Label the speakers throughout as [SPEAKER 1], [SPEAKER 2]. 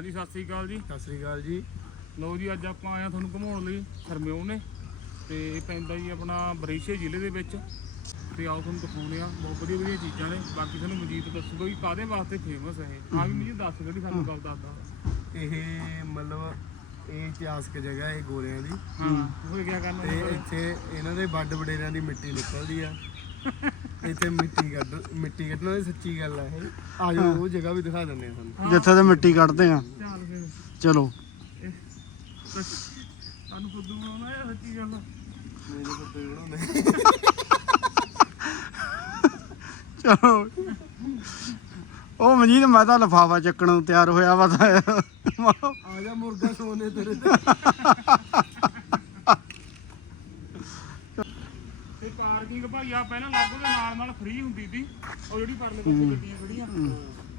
[SPEAKER 1] ਹਾਂਜੀ ਸਤਿ ਸ੍ਰੀ ਅਕਾਲ ਜੀ।
[SPEAKER 2] ਸਤਿ ਸ੍ਰੀ ਅਕਾਲ ਜੀ।
[SPEAKER 1] ਲਓ ਜੀ ਅੱਜ ਆਪਾਂ ਆਏ ਆ ਤੁਹਾਨੂੰ ਘੁਮਾਉਣ ਲਈ ਸਰਮਿਓ ਨੇ। ਤੇ ਇਹ ਪੈਂਦਾ ਜੀ ਆਪਣਾ ਬਰੇਸ਼ੇ ਜ਼ਿਲ੍ਹੇ ਦੇ ਵਿੱਚ। ਤੇ ਆਓ ਤੁਹਾਨੂੰ ਦਿਖਾਉਂਦੇ ਆ ਬਹੁਤ ਵਧੀਆ ਵਧੀਆ ਚੀਜ਼ਾਂ ਨੇ। ਬਾਕੀ ਤੁਹਾਨੂੰ ਮਜੀਦ ਦੱਸੂਗਾ ਵੀ ਕਾਦੇ ਵਾਸਤੇ ਫੇਮਸ ਹੈ ਇਹ। ਹਾਂ ਵੀ ਮਜੀਦ ਦੱਸ ਕਿਹੜੀ ਸਾਨੂੰ ਗੱਲ ਦੱਸਦਾ।
[SPEAKER 2] ਇਹ ਮਤਲਬ ਇਹ ਇਤਿਹਾਸਕ ਜਗ੍ਹਾ ਹੈ ਗੋਰਿਆਂ ਦੀ।
[SPEAKER 1] ਹਾਂ ਉਹ ਕੀ ਕਰਨਾ
[SPEAKER 2] ਤੇ ਇੱਥੇ ਇਹਨਾਂ ਦੇ ਵੱਡ ਵਡੇਰਿਆਂ ਦੀ ਮਿੱਟੀ ਨਿਕਲਦੀ ਆ। ਇੱਥੇ ਮਿੱਟੀ ਕੱਢ ਮਿੱਟੀ ਕੱਢਣਾ ਇਹ ਸੱਚੀ ਗੱਲ ਆ ਇਹ। ਆ ਜਾਓ ਉਹ ਜਗ੍ਹਾ ਵੀ ਦਿਖਾ ਦਿੰਦੇ ਆ ਤੁਹਾਨੂੰ।
[SPEAKER 3] ਜਿੱਥੇ ਤੇ ਮਿੱਟੀ ਕੱਢਦੇ ਆ।
[SPEAKER 1] ਚੱਲ ਫਿਰ।
[SPEAKER 3] ਚਲੋ।
[SPEAKER 1] ਇਹ ਤੁਹਾਨੂੰ ਫੁੱਦੂ ਬਣਾਉਣਾ ਹੈ ਸੱਚੀ ਗੱਲ
[SPEAKER 2] ਮੇਰੇ ਪੱਤੇ ਬਣਾਉਂਦੇ
[SPEAKER 3] ਚਲੋ। ਉਹ ਮਨਜੀਤ ਮੈਂ ਤਾਂ ਲਫਾਫਾ ਚੱਕਣ ਨੂੰ ਤਿਆਰ ਹੋਇਆ ਵਾ ਤਾਂ।
[SPEAKER 2] ਆ ਜਾ ਮੁਰਗਾ ਸੋਨੇ ਤੇਰੇ ਤੇ
[SPEAKER 1] ਤੇ ਪਾਰਕਿੰਗ ਭਾਈ ਆ ਪਹਿਲਾਂ ਲੱਗ ਉਹਦੇ ਨਾਲ ਨਾਲ ਫ੍ਰੀ ਹੁੰਦੀ ਸੀ। ਉਹ ਜਿਹੜੀ ਪਰਲੇ ਪਾਸੇ ਗੱਡੀਆਂ ਖੜੀਆਂ।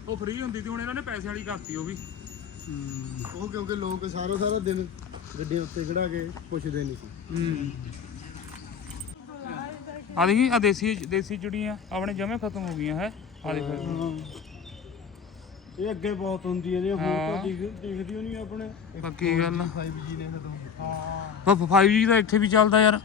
[SPEAKER 1] ਉਹ ਫ੍ਰੀ ਹੁੰਦੀ ਸੀ ਹੁਣ ਇਹਨਾਂ ਨੇ ਪੈਸੇ ਵਾਲੀ ਕਰਤੀ ਉਹ ਵੀ।
[SPEAKER 2] ਉਹ ਕਿਉਂਕਿ ਲੋਕ ਸਾਰਾ ਸਾਰਾ ਦਿਨ ਗੱਡੀਆਂ ਉੱਤੇ ਖੜਾ ਕੇ ਪੁੱਛਦੇ ਨਹੀਂ ਸੀ।
[SPEAKER 1] ਆ ਦੇਖੀ ਆ ਦੇਸੀ ਦੇਸੀ ਚਿੜੀਆਂ ਆਪਣੇ ਜਮੇ ਖਤਮ ਹੋ ਗਈਆਂ ਹੈ? ਆ ਦੇਖ।
[SPEAKER 3] ਇਹ ਅੱਗੇ ਬਹੁਤ ਹੁੰਦੀ ਹੈ ਜੇ
[SPEAKER 1] ਹੁਣ ਤਾਂ
[SPEAKER 3] ਦਿਖਦੀ ਨਹੀਂ ਆਪਣੇ।
[SPEAKER 1] ਪੱਕੀ ਗੱਲ ਆ।
[SPEAKER 2] 5G ਨੇ ਖਤਮ।
[SPEAKER 1] ਉਹ 5G ਦਾ ਇੱਥੇ ਵੀ ਚੱਲਦਾ ਯਾਰ।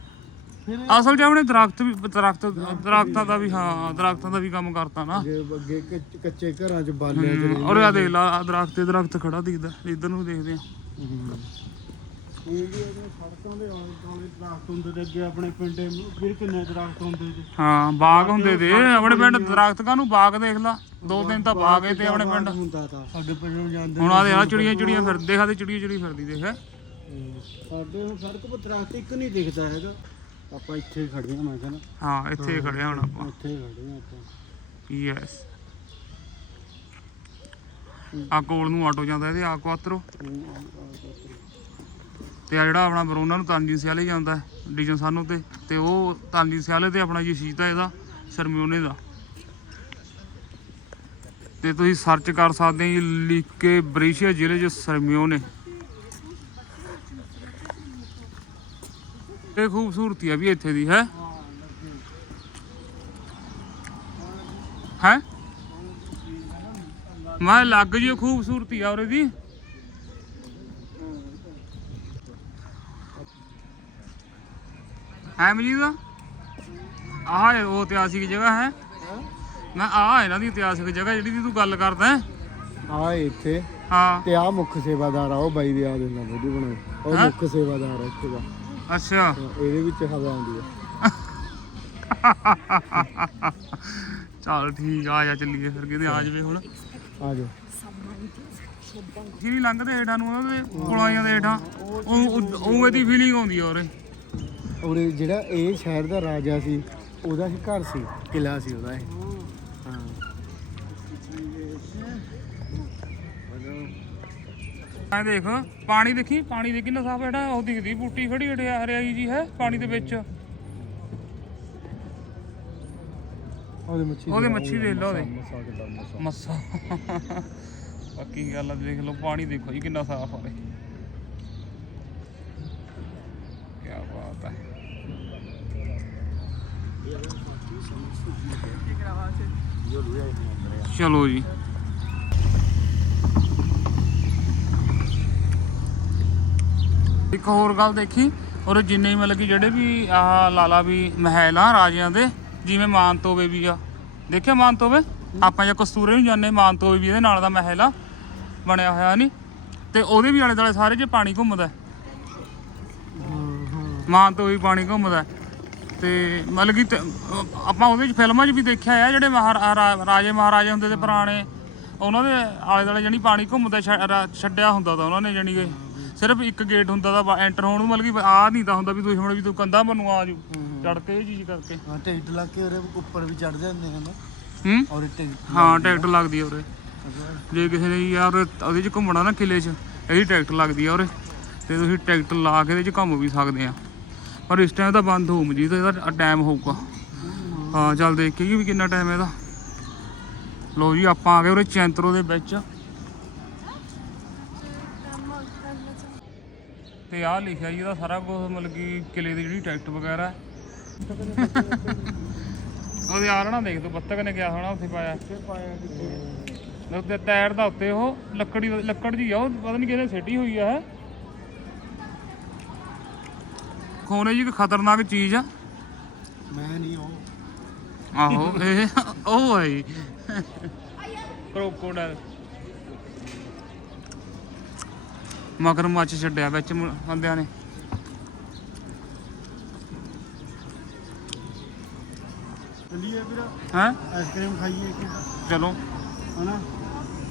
[SPEAKER 1] ਅਸਲ 'ਚ ਆਪਣੇ ਦਰਖਤ ਵੀ ਦਰਖਤ ਦਰਖਤਾਂ ਦਾ ਵੀ ਹਾਂ ਦਰਖਤਾਂ ਦਾ ਵੀ ਕੰਮ ਕਰਤਾ ਨਾ।
[SPEAKER 2] ਅੱਗੇ ਅੱਗੇ ਕੱਚ- ਕੱਚੇ ਘਰਾਂ 'ਚ ਬਾਲਿਆਂ 'ਚ
[SPEAKER 1] ਔਰ ਆ ਦੇਖ ਲਾ ਆਹ ਦਰਖਤ ਤੇ ਦਰਖਤ ਖੜਾ ਦਿਖਦਾ ਇੱਧਰ ਨੂੰ ਦੇਖਦੇ ਆ।
[SPEAKER 3] ਇੰਡੀਆ ਦੇ ਸੜਕਾਂ ਦੇ ਆਲੇ ਦੁਆਲੇ ਦਰਖਤ ਹੁੰਦੇ ਤੇ ਅੱਗੇ ਆਪਣੇ ਪਿੰਡੇ ਫਿਰ ਕਿੰਨੇ ਦਰਖਤ ਹੁੰਦੇ ਤੇ।
[SPEAKER 1] ਹਾਂ ਬਾਗ ਹੁੰਦੇ ਤੇ ਆਪਣੇ ਪਿੰਡ ਦਰਖਤ ਕਾਹਨੂੰ ਬਾਗ ਦੇਖ ਲਾ? ਦੋ ਦਿਨ ਤਾਂ ਬਾਗ ਏ ਤੇ ਆਪਣੇ ਪਿੰਡ।
[SPEAKER 3] ਹੁੰਦਾ ਤਾਂ।
[SPEAKER 2] ਸਾਡੇ ਪਿੰਡ ਨੂੰ ਜਾਂਦੇ
[SPEAKER 1] ਹੁਣ ਆ ਦੇ ਆ ਚਿੜੀਆਂ ਚਿੜੀਆਂ ਫਿਰ ਦੇਖਾ ਤੇ ਚਿੜੀਆਂ ਚਿੜੀ ਫਿਰਦੀ ਦੇਖ।
[SPEAKER 3] ਸਾਡੇ ਹੁਣ ਸੜਕ 'ਤੇ ਦਰਖਤ ਇੱਕ ਨਹੀਂ ਦਿਖਦਾ ਹੈਗਾ। ਆਪਾਂ ਇੱਥੇ ਹੀ ਖੜੇ ਹਾਂ ਮੈਂ ਕਹਿੰਦਾ।
[SPEAKER 1] ਹਾਂ ਇੱਥੇ ਹੀ ਖੜੇ ਆ ਹੁਣ ਆਪਾਂ।
[SPEAKER 3] ਇੱਥੇ ਹੀ ਖੜੇ ਹਾਂ ਆਪਾਂ।
[SPEAKER 1] ਯੈਸ ਆ ਕੋਲ ਨੂੰ ਆਟੋ ਜਾਂਦਾ ਇਹਦੇ ਆ ਕੁਆਤਰੋ। ਤੇ ਆ ਜਿਹੜਾ ਆਪਣਾ ਬਰੋਨਾ ਨੂੰ ਤਾਨਜੀ ਸਿਆਲੇ ਜਾਂਦਾ ਹੈ ਡੀਜਨ ਸਾਨੂੰ ਤੇ ਤੇ ਉਹ ਤਾਨਜੀ ਸਿਆਲੇ ਤੇ ਆਪਣਾ ਜੀ ਸ਼ੀਤਾ ਇਹਦਾ ਸ਼ਰਮਿਓਨੇ ਦਾ। ਤੇ ਤੁਸੀਂ ਸਰਚ ਕਰ ਸਕਦੇ ਹੋ ਜੀ ਲਿਖ ਕੇ ਬਰੀਸ਼ੀਆ ਜ਼ਿਲ੍ਹੇ 'ਚ ਸਰਮਿਓਨੇ। ਇਹ ਖੂਬਸੂਰਤੀ ਆ ਵੀ ਇੱਥੇ ਦੀ ਹੈ? ਹੈ? ਮੈਂ ਲੱਗ ਜੀ ਖੂਬਸੂਰਤੀ ਆ ਉਰੇ ਦੀ। ਹੈ ਮਜੀਦ ਆਹ ਉਹ ਇਤਿਹਾਸਿਕ ਜਗ੍ਹਾ ਹੈ? ਮੈਂ ਆਹ ਇਹਨਾਂ ਦੀ ਇਤਿਹਾਸਿਕ ਜਗ੍ਹਾ ਜਿਹੜੀ ਦੀ ਤੂੰ ਗੱਲ ਕਰਦਾ ਹੈ।
[SPEAKER 2] ਆ ਇੱਥੇ
[SPEAKER 1] ਹਾਂ।
[SPEAKER 2] ਤੇ ਆ ਮੁੱਖ ਸੇਵਾਦਾਰ ਆ ਉਹ ਬਾਈ ਦੇ ਆ ਦੇ ਨਾਲ ਵੀਡੀਓ ਉਹ? ਮੁੱਖ ਸੇਵਾਦਾਰ ਆ ਇੱਥੇ ਦਾ।
[SPEAKER 1] ਅੱਛਾ।
[SPEAKER 2] ਹਾਂ, ਇਹਦੇ ਵਿੱਚ ਹਵਾ ਆਉਂਦੀ ਆ।
[SPEAKER 1] ਚਲ ਠੀਕ ਆ ਆ ਜਾ ਚੱਲੀਏ ਫਿਰ ਕਿਤੇ ਆ ਜਾਵੇ ਹੁਣ।
[SPEAKER 2] ਆ ਜਾਓ।
[SPEAKER 1] ਜੀ ਨਹੀਂ ਲੰਘਦੇ ਹੇਠਾਂ ਨੂੰ ਉਹਦੇ ਪੁਲਾਈਆਂ ਦੇ ਹੇਠਾਂ। ਉਹ ਉਹ- ਉਹ ਇਹਦੀ ਫੀਲਿੰਗ ਆਉਂਦੀ ਆ ਉਰੇ।
[SPEAKER 2] ਉਰੇ ਜਿਹੜਾ ਇਹ ਸ਼ਹਿਰ ਦਾ ਰਾਜਾ ਸੀ ਉਹਦਾ ਹੀ ਘਰ ਸੀ ਕਿਲਾ ਸੀ ਉਹਦਾ ਇਹ ਹਾਂ
[SPEAKER 1] ਐ ਦੇਖ ਪਾਣੀ ਦੇਖੀ ਪਾਣੀ ਦੇ ਕਿੰਨਾ ਸਾਫ਼ ਹੈੜਾ ਉਹ ਦਿਖਦੀ ਬੂਟੀ ਖੜੀ ਹੜਿਆ ਹਰਿਆਈ ਜੀ ਹੈ ਪਾਣੀ ਦੇ ਵਿੱਚ।
[SPEAKER 2] ਉਹਦੇ ਮੱਛੀ
[SPEAKER 1] ਉਹਦੇ ਮੱਛੀ ਦੇਖ ਲਓ ਉਹਦੇ।
[SPEAKER 2] ਮੱਸਾ ਕਿੱਦਾਂ ਮੱਸਾ
[SPEAKER 1] ਮੱਸਾ ਪੱਕੀ ਗੱਲ ਆ ਦੇਖ ਲਓ ਪਾਣੀ ਦੇਖੋ ਜੀ ਕਿੰਨਾ ਸਾਫ਼ ਆ ਰਿਹਾ ਕੀ ਬਾਤ ਹੈ ਚਲੋ ਜੀ। ਇੱਕ ਹੋਰ ਗੱਲ ਦੇਖੀ, ਔਰ ਜਿੰਨੇ ਮਤਲਬ ਕਿ ਜਿਹੜੇ ਵੀ ਆਹ ਲਾਲਾ ਵੀ ਮਹਿਲ ਆ ਰਾਜਿਆਂ ਦੇ, ਜਿਵੇਂ ਮਾਨਤੋਵੇ ਵੀ ਆ। ਦੇਖਿਆ ਮਾਨਤੋਵੇ? ਆਪਾਂ ਜਾਂ ਕਸਤੂਰੇ ਨੂੰ ਜਾਂਦੇ, ਮਾਨਤੋਵੇ ਵੀ ਇਹਦੇ ਨਾਲ ਦਾ ਮਹਿਲ ਆ, ਬਣਿਆ ਹੋਇਆ ਨਹੀਂ ਤੇ ਉਹਦੇ ਵੀ ਆਲੇ ਦੁਆਲੇ ਸਾਰੇ 'ਚ ਪਾਣੀ ਘੁੰਮਦਾ ਮਾਨਤੋਵੇ ਵੀ ਪਾਣੀ ਘੁੰਮਦਾ ਤੇ ਮਤਲਬ ਕਿ ਆਪਾਂ ਉਹਦੇ 'ਚ ਫਿਲਮਾਂ 'ਚ ਵੀ ਦੇਖਿਆ ਆ, ਜਿਹੜੇ ਮਹਾਰਾ- ਰਾਜੇ ਮਹਾਰਾਜੇ ਹੁੰਦੇ ਤੇ ਪੁਰਾਣੇ, ਉਹਨਾਂ ਦੇ ਆਲੇ ਦੁਆਲੇ ਜਾਨੀ ਪਾਣੀ ਘੁੰਮਦਾ ਛੱਡਿਆ ਹੁੰਦਾ ਤਾਂ ਉਹਨਾਂ ਨੇ ਜਾਨੀ ਕਿ ਸਿਰਫ ਇੱਕ ਗੇਟ ਹੁੰਦਾ ਤਾਂ ਐਂਟਰ ਹੋਣ ਨੂੰ ਮਤਲਬ ਕਿ ਆ ਨਹੀਂ ਤਾਂ ਹੁੰਦਾ ਵੀ ਦੁਸ਼ਮਣ ਵੀ ਤੂੰ ਕੰਧਾਂ ਬਣੂ ਆ ਜੂ ਚੜ ਕੇ ਇਹ ਚੀਜ਼ ਕਰਕੇ।
[SPEAKER 2] ਹਾਂ ਟਿਕਟ ਲਾ ਕੇ ਉਹਦੇ ਉੱਪਰ ਵੀ ਚੜ ਜਾਂਦੇ ਹਨ
[SPEAKER 1] ਹੂੰ?
[SPEAKER 2] ਔਰ ਟਿਕਟ
[SPEAKER 1] ਹਾਂ ਟਿਕਟ ਲੱਗਦੀ ਆ ਉਰੇ। ਜੇ ਕਿਸੇ ਨੇ ਯਾਰ ਉਹਦੇ 'ਚ ਘੁੰਮਣਾ ਨਾ ਕਿਲੇ 'ਚ ਇਹਦੀ ਟਿਕਟ ਲੱਗਦੀ ਆ ਉਰੇ। ਤੇ ਤੁਸੀਂ ਟਿਕਟ ਲਾ ਕੇ ਇਹਦੇ 'ਚ ਘੁੰਮ ਵੀ ਸਕਦੇ ਆ। ਪਰ ਇਸ ਟਾਈਮ ਤਾਂ ਬੰਦ ਹੋਊ ਮਜੀਦ ਇਹਦਾ ਟਾਈਮ ਹੋਊਗਾ। ਹਾਂ ਚੱਲ ਦੇਖੀਏ ਵੀ ਕਿੰਨਾ ਟਾਈਮ ਹੈ ਇਹਦਾ। ਲੋ ਜੀ ਆਪਾਂ ਆ ਗਏ ਉਰੇ ਚੈਂਤਰੋ ਦੇ ਵਿੱਚ। ਤੇ ਆਹ ਲਿਖਿਆ ਜੀ ਇਹਦਾ ਸਾਰਾ ਕੁਝ ਮਤਲਬ ਕਿ ਕਿਲੇ ਦੀ ਜਿਹੜੀ ਟਿਕਟ ਵਗੈਰਾ। ਉਹਦੇ ਆਲਣਾ ਦੇਖ ਤੂੰ ਬੱਤਕ ਨੇ ਕਿਹਾ ਹੋਣਾ ਉੱਥੇ ਪਾਇਆ।
[SPEAKER 2] ਪਾਇਆ ਕਿੱਥੇ?
[SPEAKER 1] ਤੇ ਟਾਇਰ ਦਾ ਉੱਤੇ ਉਹ ਲੱਕੜੀ ਲੱਕੜ ਦੀ ਆ ਉਹ ਪਤਾ ਨਹੀਂ ਕਿਹਨੇ ਸਿੱਟੀ ਹੋਈ ਆ ਇਹ। ਖੋਨੇ ਜੀ ਇੱਕ ਖਤਰਨਾਕ ਚੀਜ਼ ਆ।
[SPEAKER 2] ਮੈਂ ਨਹੀਂ ਉਹ।
[SPEAKER 1] ਆਹੋ ਇਹ ਉਹ ਹੈ ਜੀ। ਕ੍ਰੋਕੋਡਾਈਲ ਮਗਰਮੱਛ ਛੱਡਿਆ ਵਿੱਚ ਬੰਦਿਆਂ ਨੇ।
[SPEAKER 3] ਚੱਲੀਏ ਵੀਰ।
[SPEAKER 1] ਹੈ?
[SPEAKER 3] ਆਈਸਕ੍ਰੀਮ ਖਾਈਏ ਇੱਕ।
[SPEAKER 1] ਚਲੋ।
[SPEAKER 3] ਹਨਾ?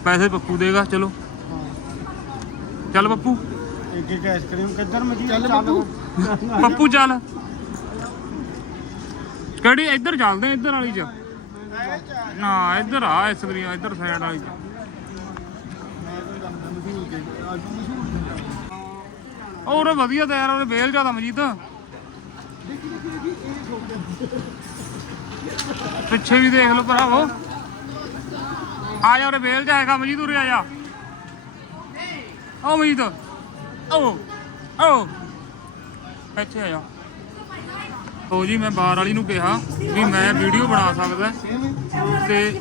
[SPEAKER 1] ਪੈਸੇ ਪੱਪੂ ਦੇਗਾ ਚਲੋ। ਚੱਲ ਪੱਪੂ।
[SPEAKER 3] ਇੱਕ ਇੱਕ ਆਈਸਕ੍ਰੀਮ ਕਿੱਧਰ ਮਜੀ
[SPEAKER 2] ਚੱਲ ਬੱਬੂ।
[SPEAKER 1] ਪੱਪੂ। ਚੱਲ। ਕਿਹੜੀ? ਇੱਧਰ ਚੱਲਦੇ ਆ, ਇੱਧਰ ਵਾਲੀ ਚ। ਨਾ ਇੱਧਰ ਆ ਇਸ ਵਾਰੀ ਇੱਧਰ ਸਾਈਡ ਵਾਲੀ ਚ। ਹੋਰ ਵਧੀਆ ਤਾਂ ਯਾਰ ਵੇਲ ਜ਼ਿਆਦਾ ਮਜੀਦ। ਪਿੱਛੇ ਵੀ ਦੇਖ ਲਓ ਭਰਾਵੋ। ਆ ਜਾ ਉਹਦੇ ਵੇਲ ਜਾਏਗਾ, ਮਜੀਦ ਉਰੇ ਆ ਜਾ। ਓ ਮਜੀਦ ਓ ਓ ਇੱਥੇ ਆ ਜਾ। ਉਹ ਜੀ, ਮੈਂ ਬਾਹਰ ਵਾਲੀ ਨੂੰ ਕਿਹਾ ਵੀ ਮੈਂ ਵੀਡੀਓ ਬਣਾ ਸਕਦਾ। ਤੇ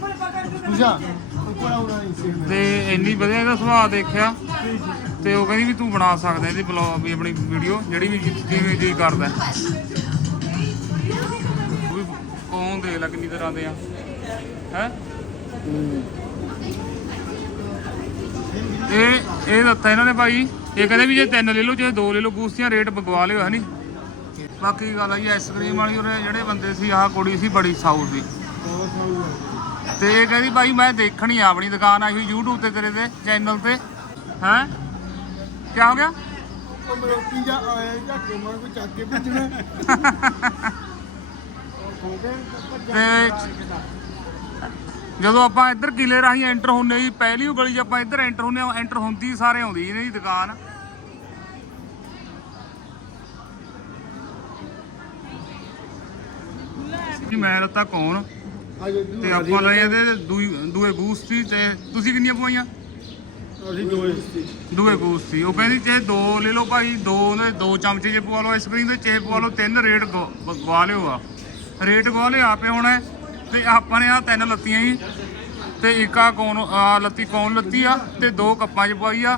[SPEAKER 2] ਪੂਜਾ
[SPEAKER 1] ਤੇ ਇੰਨੀ ਵਧੀਆ ਇਹਦਾ ਸੁਭਾਅ ਦੇਖਿਆ। ਤੇ ਉਹ ਕਹਿੰਦੀ ਵੀ ਤੂੰ ਬਣਾ ਸਕਦਾ ਇਹਦੀ ਬਲੌਗ ਵੀ ਆਪਣੀ ਵੀਡੀਓ ਜਿਹੜੀ ਵੀ ਜਿਵੇਂ ਜੀ ਕਰਦਾ। ਉਹ ਵੀ ਕੌਣ ਦੇ ਲੈ ਕਿੰਨੀ ਤਰ੍ਹਾਂ ਦੇ ਆ। ਹੈ? ਇਹ ਇਹ ਦਿੱਤਾ ਇਹਨਾਂ ਨੇ ਭਾਈ। ਇਹ ਕਹਿੰਦੇ ਵੀ ਜੇ ਤਿੰਨ ਲੈ ਲਓ ਚਾਹੇ ਦੋ ਲੈ ਲਓ ਗੂਸਤੀਆਂ ਰੇਟ ਬਗਵਾ ਲਿਓ ਹਨੀ ਬਾਕੀ ਗੱਲ ਆ ਜੀ ਆਈਸਕ੍ਰੀਮ ਵਾਲੀ ਉਰੇ ਜਿਹੜੇ ਬੰਦੇ ਸੀ, ਆਹ ਕੁੜੀ ਸੀ, ਬੜੀ ਸਾਊ ਸੀ। ਤੇ ਕਹਿੰਦੀ ਭਾਈ ਮੈਂ ਦੇਖਣੀ ਆ ਆਪਣੀ ਦੁਕਾਨ ਆਈ ਹੋਈ YouTube ਤੇ ਤੇਰੇ ਦੇ ਚੈਨਲ ਤੇ। ਹੈ? ਕੀ ਹੋ ਗਿਆ?
[SPEAKER 2] ਉਹ ਜਾ ਆਇਆ ਝਾਕੇ ਮਾਰ ਕੋ ਚੱਕ ਕੇ ਭੇਜਣਾ।
[SPEAKER 1] ਤੇ ਜਦੋਂ ਆਪਾਂ ਇੱਧਰ ਕਿਲੇ ਰਾਹੀਂ ਐਂਟਰ ਹੁੰਨੇ ਜੀ ਪਹਿਲੀ ਉਹ ਗਲੀ 'ਚ ਆਪਾਂ ਇੱਧਰ ਐਂਟਰ ਹੁੰਨੇ ਆ ਐਂਟਰ ਹੁੰਦੀ ਸਾਰੇ ਆਉਂਦੀ ਇਹਨਾਂ ਦੀ ਦੁਕਾਨ। ਜੀ ਮੈਂ ਲੱਤਾ ਕੌਣ? ਤੇ ਆਪਾਂ ਲਏ ਇਹਦੇ ਦੂਈ- ਦੂਏ ਗੂਸ ਸੀ ਤੇ ਤੁਸੀਂ ਕਿੰਨੀਆਂ ਪਵਾਈਆਂ?
[SPEAKER 2] ਅਸੀਂ ਦੋਏ
[SPEAKER 1] ਦੂਏ ਗੂਸ ਸੀ। ਉਹ ਕਹਿੰਦੀ ਚਾਹੇ ਦੋ ਲੈ ਲਓ ਭਾਈ ਦੋ ਨੇ ਦੋ ਚਮਚੇ ਜੇ ਪਵਾ ਲਓ ਆਈਸਕ੍ਰੀਮ ਦੇ ਚਾਹੇ ਪਵਾ ਲਓ ਤਿੰਨ ਰੇਟ ਗਵਾ ਗਵਾ ਲਿਓ ਆ। ਰੇਟ ਗਵਾ ਲਿਆ ਆਪੇ ਹੁਣ ਤੇ ਆਪਾਂ ਨੇ ਆ ਤਿੰਨ ਲੱਤੀਆਂ ਜੀ। ਤੇ ਇੱਕ ਆ ਕੌਣ ਆ ਲੱਤੀ ਕੌਣ ਲੱਤੀ ਆ? ਤੇ ਦੋ ਕੱਪਾਂ 'ਚ ਪਵਾਈ ਆ।